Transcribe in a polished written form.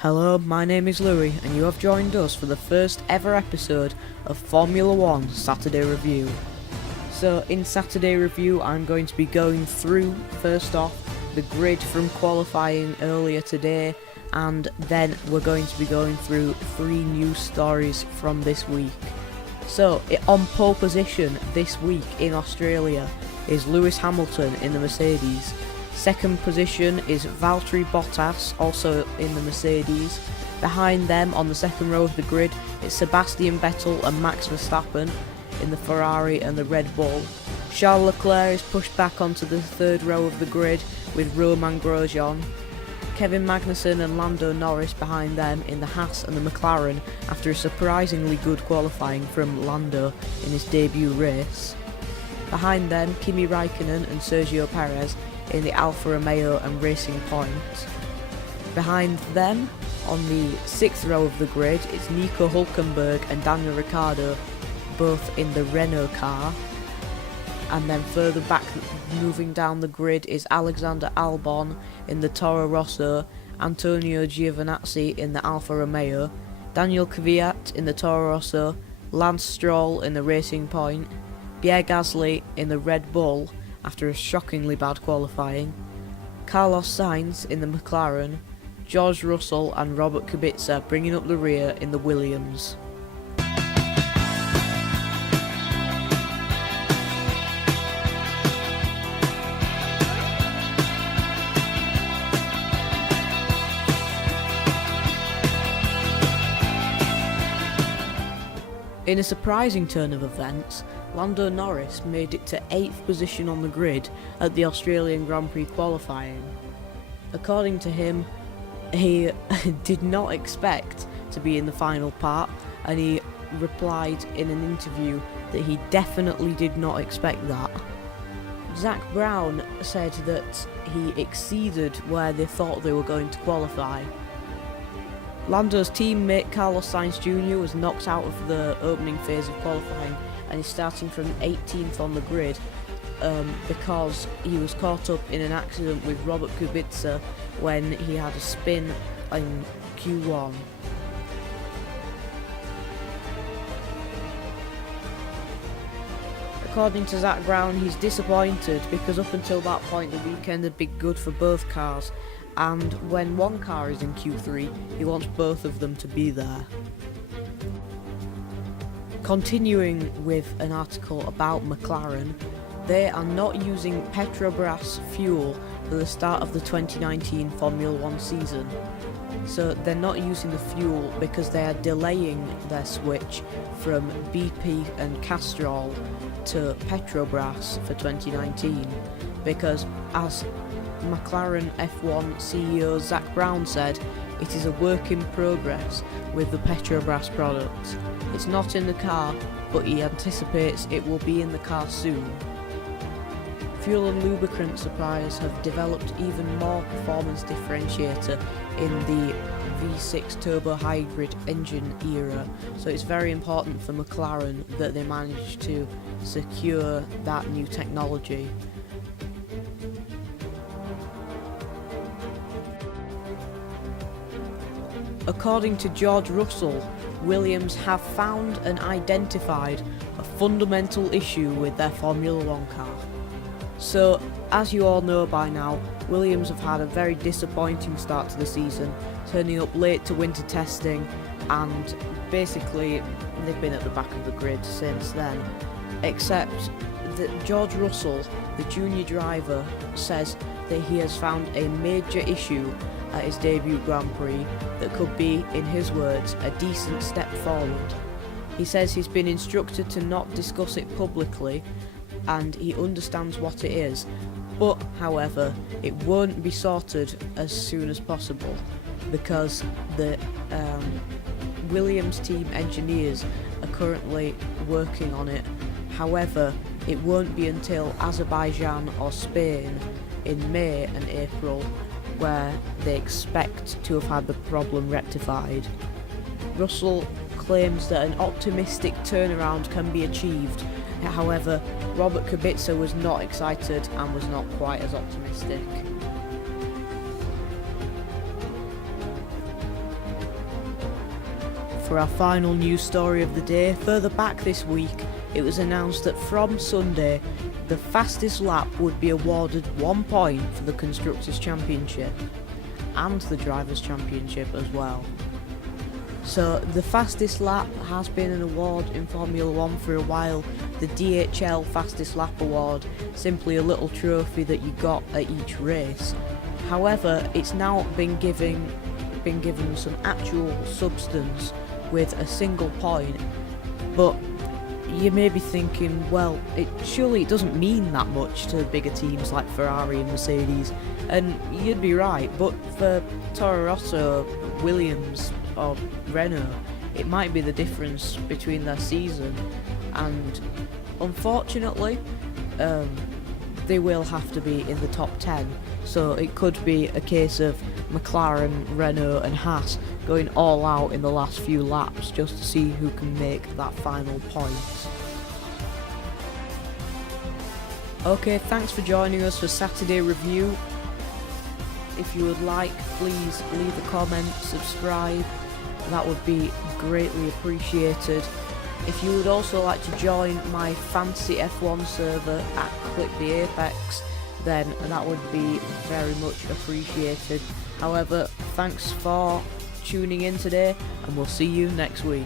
Hello, my name is Louis, and you have joined us for the first ever episode of Formula 1 Saturday Review. So, in Saturday Review, I'm going to be going through, first off, the grid from qualifying earlier today, and then we're going to be going through 3 news stories from this week. So, on pole position this week in Australia is Lewis Hamilton in the Mercedes. Second position is Valtteri Bottas, also in the Mercedes. Behind them, on the second row of the grid, it's Sebastian Vettel and Max Verstappen in the Ferrari and the Red Bull. Charles Leclerc is pushed back onto the third row of the grid with Romain Grosjean. Kevin Magnussen and Lando Norris behind them in the Haas and the McLaren after a surprisingly good qualifying from Lando in his debut race. Behind them, Kimi Raikkonen and Sergio Perez in the Alfa Romeo and Racing Point. Behind them, on the 6th row of the grid, it's Nico Hülkenberg and Daniel Ricciardo, both in the Renault car. And then further back, moving down the grid, is Alexander Albon in the Toro Rosso, Antonio Giovinazzi in the Alfa Romeo, Daniel Kvyat in the Toro Rosso, Lance Stroll in the Racing Point, Pierre Gasly in the Red Bull after a shockingly bad qualifying, Carlos Sainz in the McLaren, George Russell and Robert Kubica bringing up the rear in the Williams. In a surprising turn of events, Lando Norris made it to 8th position on the grid at the Australian Grand Prix qualifying. According to him, he did not expect to be in the final part, and he replied in an interview that he definitely did not expect that. Zak Brown said that he exceeded where they thought they were going to qualify. Lando's teammate Carlos Sainz Jr. was knocked out of the opening phase of qualifying and is starting from 18th on the grid because he was caught up in an accident with Robert Kubica when he had a spin in Q1. According to Zak Brown, he's disappointed because up until that point the weekend had been good for both cars, and when one car is in Q3, he wants both of them to be there. Continuing with an article about McLaren, they are not using Petrobras fuel for the start of the 2019 Formula 1 season. So they're not using the fuel because they are delaying their switch from BP and Castrol to Petrobras for 2019, because as McLaren F1 CEO Zak Brown said, it is a work in progress with the Petrobras product. It's not in the car, but he anticipates it will be in the car soon. Fuel and lubricant suppliers have developed even more performance differentiator in the V6 turbo hybrid engine era, so it's very important for McLaren that they manage to secure that new technology. According to George Russell, Williams have found and identified a fundamental issue with their Formula 1 car. So, as you all know by now, Williams have had a very disappointing start to the season, turning up late to winter testing, and basically they've been at the back of the grid since then. Except that George Russell, the junior driver, says that he has found a major issue at his debut Grand Prix that could be, in his words, a decent step forward. He says he's been instructed to not discuss it publicly and he understands what it is, but however it won't be sorted as soon as possible because the Williams team engineers are currently working on it. However, it won't be until Azerbaijan or Spain in May and April where they expect to have had the problem rectified. Russell claims that an optimistic turnaround can be achieved. However, Robert Kubica was not excited and was not quite as optimistic. for our final news story of the day. Further back this week, it was announced that from Sunday, the fastest lap would be awarded 1 point for the Constructors' Championship and the Drivers' Championship as well. So the fastest lap has been an award in Formula 1 for a while. The DHL Fastest Lap Award, simply a little trophy that you got at each race. However, it's now been given some actual substance with a single point. But you may be thinking, well, surely it doesn't mean that much to bigger teams like Ferrari and Mercedes, and you'd be right, but for Toro Rosso, Williams or Renault, it might be the difference between their season, and unfortunately they will have to be in the top 10, so it could be a case of McLaren, Renault and Haas going all out in the last few laps just to see who can make that final point. Okay, thanks for joining us for Saturday Review. If you would like, please leave a comment, subscribe, that would be greatly appreciated. If you would also like to join my fantasy F1 server at Click the Apex, then that would be very much appreciated. However, thanks for tuning in today, and we'll see you next week.